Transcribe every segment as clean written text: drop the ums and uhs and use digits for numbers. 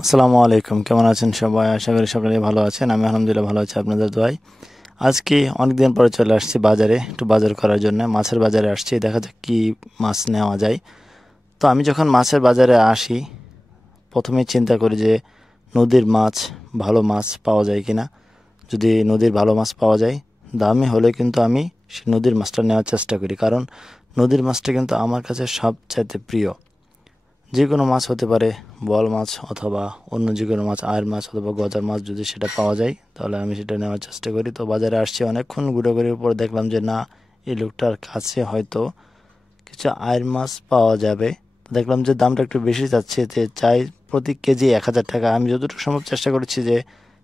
আসসালামু আলাইকুম, কেমন আছেন সবাই? আশা করি সকলেই ভালো আছেন। আমি আলহামদুলিল্লাহ ভালো আছি আপনাদের দোয়ায়। আজকে অনেকদিন পরে চলে আসছি বাজারে, একটু বাজার করার জন্য। মাছের বাজারে আসছি, দেখা যাক কি মাছ নেওয়া যায়। তো আমি যখন মাছের বাজারে আসি, প্রথমেই চিন্তা করি যে নদীর মাছ, ভালো মাছ পাওয়া যায় কিনা। যদি নদীর ভালো মাছ পাওয়া যায়, দামি হলে কিন্তু আমি সেই নদীর মাছটা নেওয়ার চেষ্টা করি, কারণ নদীর মাছটা কিন্তু আমার কাছে সবচাইতে প্রিয়। যে কোনো মাছ হতে পারে, বোয়াল মাছ অথবা অন্য যে কোনো মাছ, আয়ের মাছ অথবা গজার মাছ, যদি সেটা পাওয়া যায় তাহলে আমি সেটা নেওয়ার চেষ্টা করি। তো বাজারে আসছি, অনেকক্ষণ ঘোরাঘুরির পর দেখলাম যে না, এই লোকটার কাছে হয়তো কিছু আয়ের মাছ পাওয়া যাবে। তো দেখলাম যে দামটা একটু বেশি যাচ্ছে, যে চাই প্রতি কেজি 1,000 টাকা। আমি যতটুকু সম্ভব চেষ্টা করেছি যে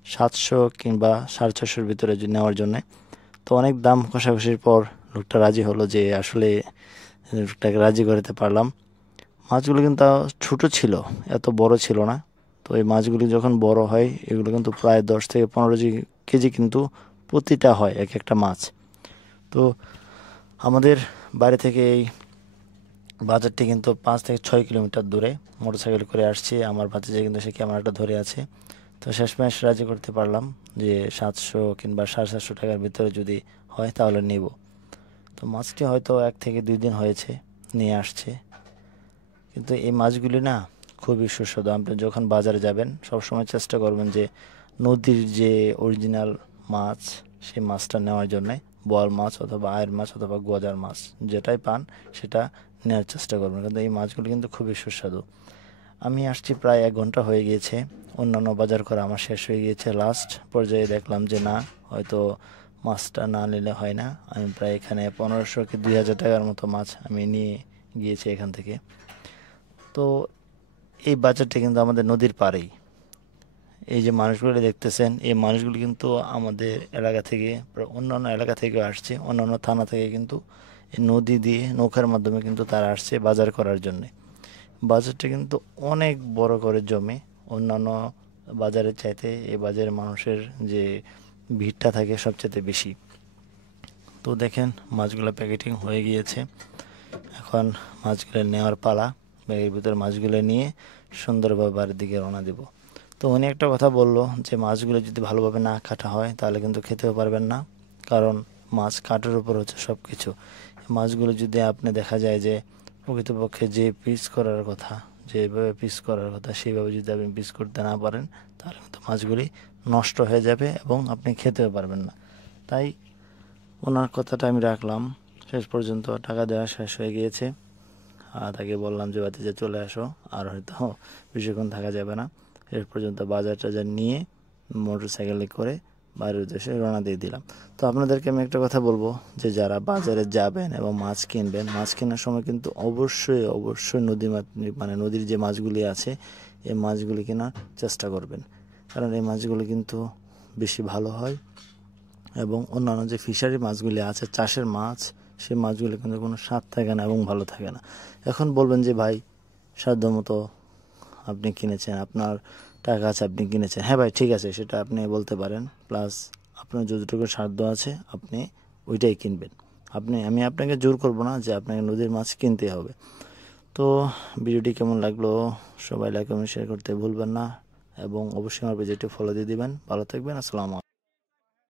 700 কিংবা 650-র ভিতরে নেওয়ার জন্যে। তো অনেক দাম কষাকষির পর লোকটা রাজি হলো, যে আসলে লোকটাকে রাজি করতে পারলাম। মাছগুলো কিন্তু ছোট ছিল, এত বড় ছিল না। তো এই মাছগুলি যখন বড় হয়, এগুলো কিন্তু প্রায় 10 থেকে 15 কেজি কিন্তু প্রতিটা হয়, এক একটা মাছ। তো আমাদের বাড়ি থেকে এই বাজারটি কিন্তু 5 থেকে 6 কিলোমিটার দূরে। মোটরসাইকেল করে আসছি, আমার ভাতিজা কিন্তু সে ক্যামেরাটা ধরে আছে। তো শেষমেশ রাজি করতে পারলাম যে 700 কিংবা 750 টাকার ভিতরে যদি হয় তাহলে নেব। তো মাছটি হয়তো 1 থেকে 2 দিন হয়েছে নিয়ে আসছে, কিন্তু এই মাছগুলি না খুবই সুস্বাদু। আপনি যখন বাজারে যাবেন সবসময় চেষ্টা করবেন যে নদীর যে অরিজিনাল মাছ, সেই মাছটা নেওয়ার জন্যে। বোয়াল মাছ অথবা আয়ের মাছ অথবা গজার মাছ, যেটাই পান সেটা নেওয়ার চেষ্টা করবেন, কিন্তু এই মাছগুলি কিন্তু খুবই সুস্বাদু। আমি আসছি প্রায় 1 ঘন্টা হয়ে গিয়েছে, অন্যান্য বাজার করা আমার শেষ হয়ে গিয়েছে। লাস্ট পর্যায়ে দেখলাম যে না, হয়তো মাছটা না নিলে হয় না। আমি প্রায় এখানে 1500 কি 2000 টাকার মতো মাছ আমি নিয়ে গিয়েছি এখান থেকে। তো এই বাজারটা কিন্তু আমাদের নদীর পাড়েই। এই যে মানুষগুলো দেখতেছেন, এই মানুষগুলো কিন্তু আমাদের এলাকা থেকে, অন্যান্য এলাকা থেকেও আসছে, অন্যান্য থানা থেকে কিন্তু এই নদী দিয়ে নৌকার মাধ্যমে কিন্তু তারা আসছে বাজার করার জন্য। বাজারটা কিন্তু অনেক বড় করে জমে, অন্যান্য বাজারের চাইতে এই বাজারে মানুষের যে ভিড়টা থাকে সবচেয়ে বেশি। তো দেখেন মাছগুলো প্যাকেটিং হয়ে গিয়েছে, এখন মাছগুলো নেওয়ার পালা। ব্যাগের ভিতর মাছগুলো নিয়ে সুন্দরভাবে বাড়ির দিকে রওনা দেব। তো উনি একটা কথা বললো যে মাছগুলো যদি ভালোভাবে না কাটা হয় তাহলে কিন্তু খেতেও পারবেন না, কারণ মাছ কাটার উপর হচ্ছে সব কিছু। মাছগুলো যদি আপনি দেখা যায় যে প্রকৃতপক্ষে যে পিস করার কথা, যেভাবে পিস করার কথা সেইভাবে যদি আপনি পিস করতে না পারেন, তাহলে কিন্তু মাছগুলি নষ্ট হয়ে যাবে এবং আপনি খেতেও পারবেন না। তাই ওনার কথাটা আমি রাখলাম। শেষ পর্যন্ত টাকা দেওয়া শেষ হয়ে গিয়েছে, তাকে বললাম যে বাতিজা চলে আসো, আর হয়তো বেশিক্ষণ থাকা যাবে না। শেষ পর্যন্ত বাজার টাজার নিয়ে মোটর সাইকেলে করে বাড়ির উদ্দেশ্যে রওনা দিয়ে দিলাম। তো আপনাদেরকে আমি একটা কথা বলবো, যে যারা বাজারে যাবেন এবং মাছ কিনবেন, মাছ কেনার সময় কিন্তু অবশ্যই অবশ্যই মানে নদীর যে মাছগুলি আছে এই মাছগুলি কেনার চেষ্টা করবেন, কারণ এই মাছগুলি কিন্তু বেশি ভালো হয়। এবং অন্যান্য যে ফিশারি মাছগুলি আছে, চাষের মাছ, সেই মাছগুলি কিন্তু কোনো স্বাদ থাকে না এবং ভালো থাকে না। এখন বলবেন যে ভাই, সাধ্য মতো আপনি কিনেছেন, আপনার টাকা আছে, আপনি কিনেছেন। হ্যাঁ ভাই, ঠিক আছে, সেটা আপনি বলতে পারেন। প্লাস আপনার যতটুকু সাধ্য আছে আপনি ওইটাই কিনবেন। আমি আপনাকে জোর করব না যে আপনাকে নদীর মাছ কিনতে হবে। তো ভিডিওটি কেমন লাগলো, সবাই লাইক কমেন্ট শেয়ার করতে ভুলবেন না, এবং অবশ্যই আমার পেজটি ফলো দিয়ে দিবেন। ভালো থাকবেন, আসসালামু আলাইকুম।